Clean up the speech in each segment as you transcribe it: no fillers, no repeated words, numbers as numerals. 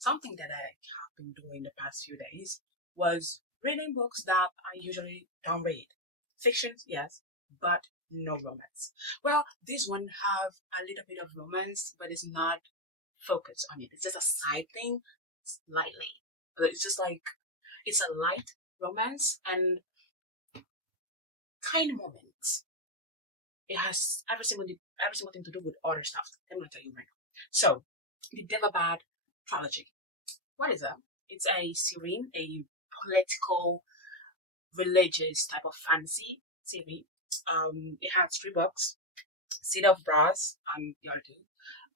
Something that I have been doing the past few days was reading books that I usually don't read. Fiction, yes, but no romance. Well, this one have a little bit of romance, but it's not focused on it. It's just a side thing, slightly. But it's just like it's a light romance and kind moments. It has every single thing to do with other stuff. I'm gonna tell you right now. So, the Daevabad Trilogy. What is that? It's a series, a political, religious type of fantasy series. It has three books: Seed of Brass and the other two.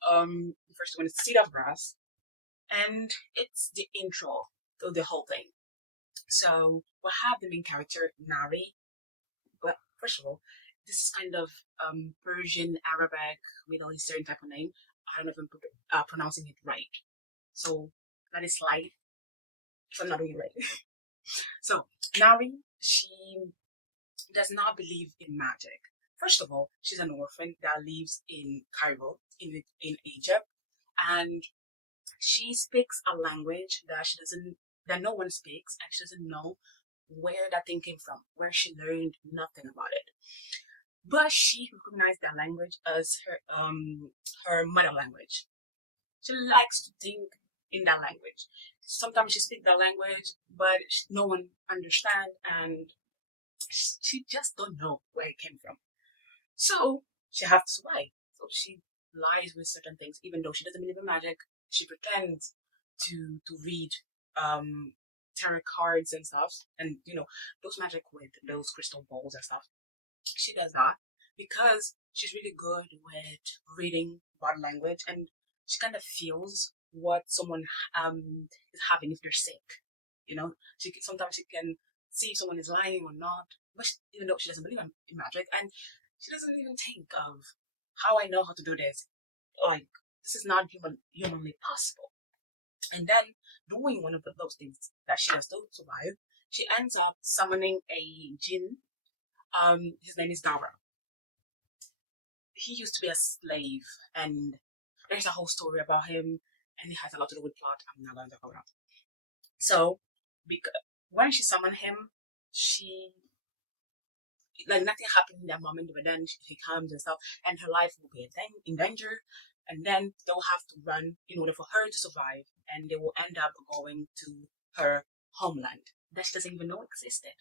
The first one is Seed of Brass, and it's the intro to the whole thing. So we have the main character Nari. Well, first of all, this is kind of Persian, Arabic, Middle Eastern type of name. I don't know if I'm pronouncing it right. So that is slight if I'm not doing it right. So Nari, she does not believe in magic. First of all, she's an orphan that lives in Cairo, in Egypt, and she speaks a language that no one speaks, and she doesn't know where that thing came from, where she learned nothing about it. But she recognized that language as her mother language. She likes to think in that language. Sometimes she speaks that language, but no one understands, and she just don't know where it came from. So she has to survive. So she lies with certain things, even though she doesn't believe in magic. She pretends to read tarot cards and stuff, and those magic with those crystal balls and stuff. She does that because she's really good with reading body language, and she kind of feels what someone is having if they're sick. Sometimes she can see if someone is lying or not, but even though she doesn't believe in magic, and she doesn't even think of how I know how to do this. Like, this is not humanly possible. And then, doing one of those things that she does to survive, she ends up summoning a jinn. His name is Dara. He used to be a slave, and there's a whole story about him, and it has a lot to do with plot. I'm not going to talk about. So, because when she summoned him, she nothing happened in that moment, but then he comes and stuff, and her life will be in danger, and then they'll have to run in order for her to survive, and they will end up going to her homeland that she doesn't even know existed.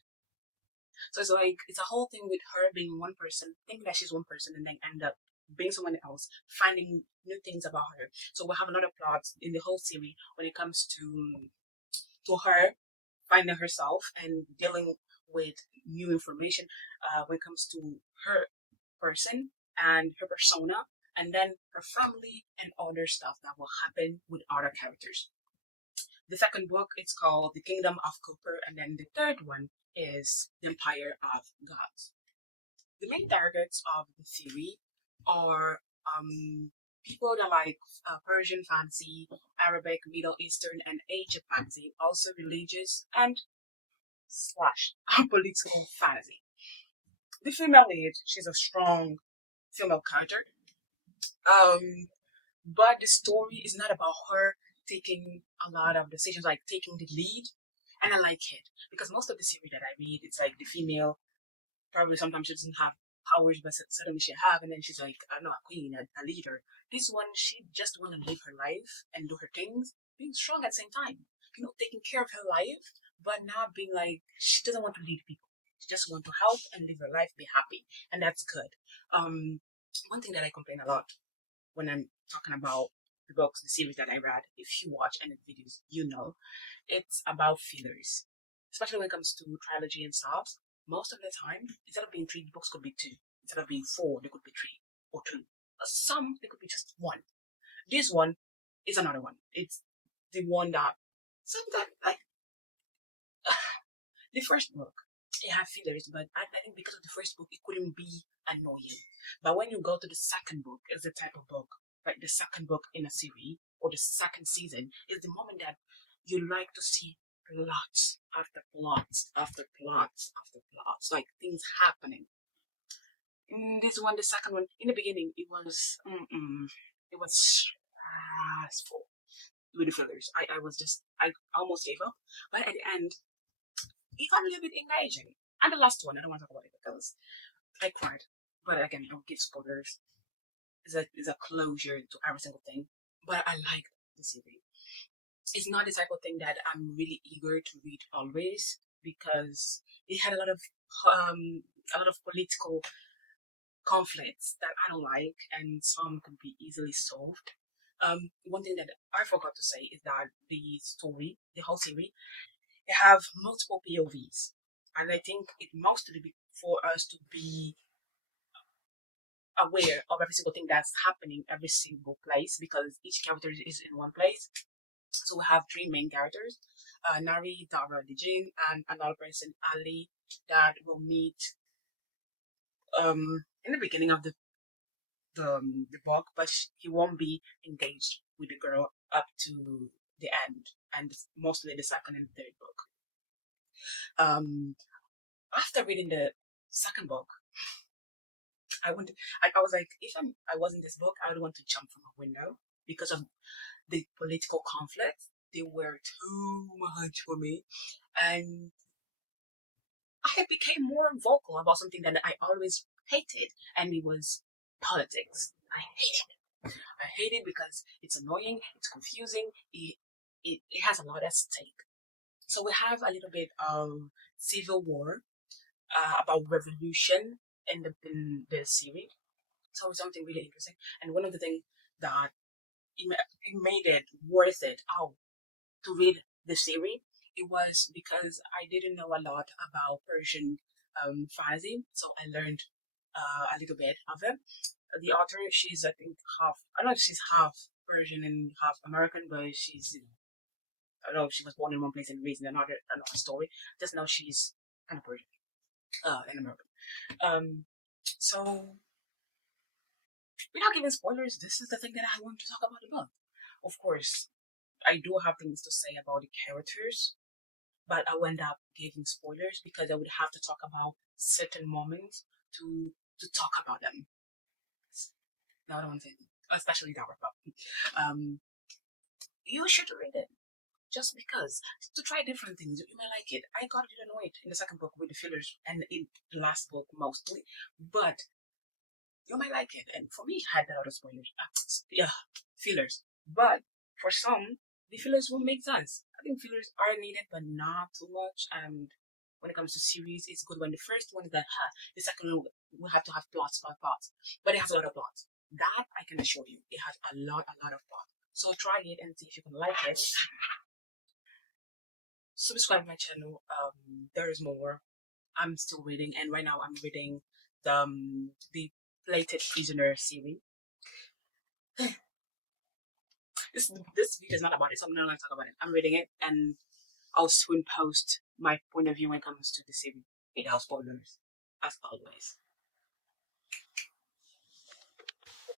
So it's like it's a whole thing with her being one person, thinking that she's one person, and then end up being someone else, finding new things about her. So we'll have another plot in the whole series when it comes to her finding herself and dealing with new information when it comes to her person and her persona, and then her family and other stuff that will happen with other characters. The second book is called The Kingdom of Cooper, and then the third one is The Empire of Gods. The main targets of the series are people that like Persian fantasy, Arabic, Middle Eastern, and Asian fantasy, also religious and slash political fantasy. The female lead, she's a strong female character, but the story is not about her taking a lot of decisions, like taking the lead, and I like it because most of the series that I read, it's like the female probably sometimes she doesn't have powers, but suddenly she have, and then she's like, I don't know, a queen, a leader. This one, she just want to live her life and do her things, being strong at the same time, taking care of her life, but not being like she doesn't want to lead people. She just want to help and live her life, be happy, and that's good. One thing that I complain a lot when I'm talking about the books, the series that I read, if you watch any videos, it's about fillers, especially when it comes to trilogy and stuff. Most of the time, instead of being three, the books could be two. Instead of being four, they could be three or two. Some, they could be just one. This one is another one. It's the one that sometimes, like, the first book, it had fillers, but I think because of the first book, it couldn't be annoying. But when you go to the second book, it's the type of book, like the second book in a series or the second season, is the moment that you like to see plots after plots after plots after plots, like things happening. In this one, the second one, in the beginning, it was stressful. with the fillers. I almost gave up, but at the end, it got a little bit engaging. And the last one, I don't want to talk about it because I cried. But again, I don't give spoilers. It's a closure to every single thing. But I like the series. It's not the type of thing that I'm really eager to read always because it had a lot of political conflicts that I don't like, and some can be easily solved. One thing that I forgot to say is that the whole series, they have multiple POVs, and I think it mostly be for us to be aware of every single thing that's happening every single place because each character is in one place. So we have three main characters, Nari, Dara, Dijin, and another person, Ali, that will meet in the beginning of the book, but he won't be engaged with the girl up to the end, and mostly the second and third book. After reading the second book, I was like, if I was in this book, I would want to jump from a window because of the political conflicts. They were too much for me, and I became more vocal about something that I always hated, and it was politics. I hated it. I hate it because it's annoying, it's confusing, it has a lot at stake. So we have a little bit of civil war, about revolution in the series. So it's something really interesting. And one of the things that it made it worth it to read the series, it was because I didn't know a lot about Persian fantasy, so I learned a little bit of it. The author, she's I think half, I don't know if she's half Persian and half American, but I don't know if she was born in one place and raised in another story. Just know she's kind of Persian, and American. So without giving spoilers, this is the thing that I want to talk about the book. Of course, I do have things to say about the characters, but I will end up giving spoilers because I would have to talk about certain moments to talk about them. Now I don't want to say, especially Daevabad. You should read it just because to try different things. You may like it. I got a little annoyed in the second book with the fillers, and in the last book mostly, but you might like it. And for me, it had a lot of spoilers. Yeah, fillers. But for some, the fillers will make sense. I think fillers are needed, but not too much. And when it comes to series, it's good when the first one is that the second one will have to have plots by plots. But it has a lot of plots. That I can assure you, it has a lot of plots. So try it and see if you can like it. Subscribe to my channel. There is more. I'm still reading, and right now I'm reading the Plated Prisoner series. This video is not about it, so I'm not going to talk about it. I'm reading it, and I'll soon post my point of view when it comes to the series without spoilers, as always.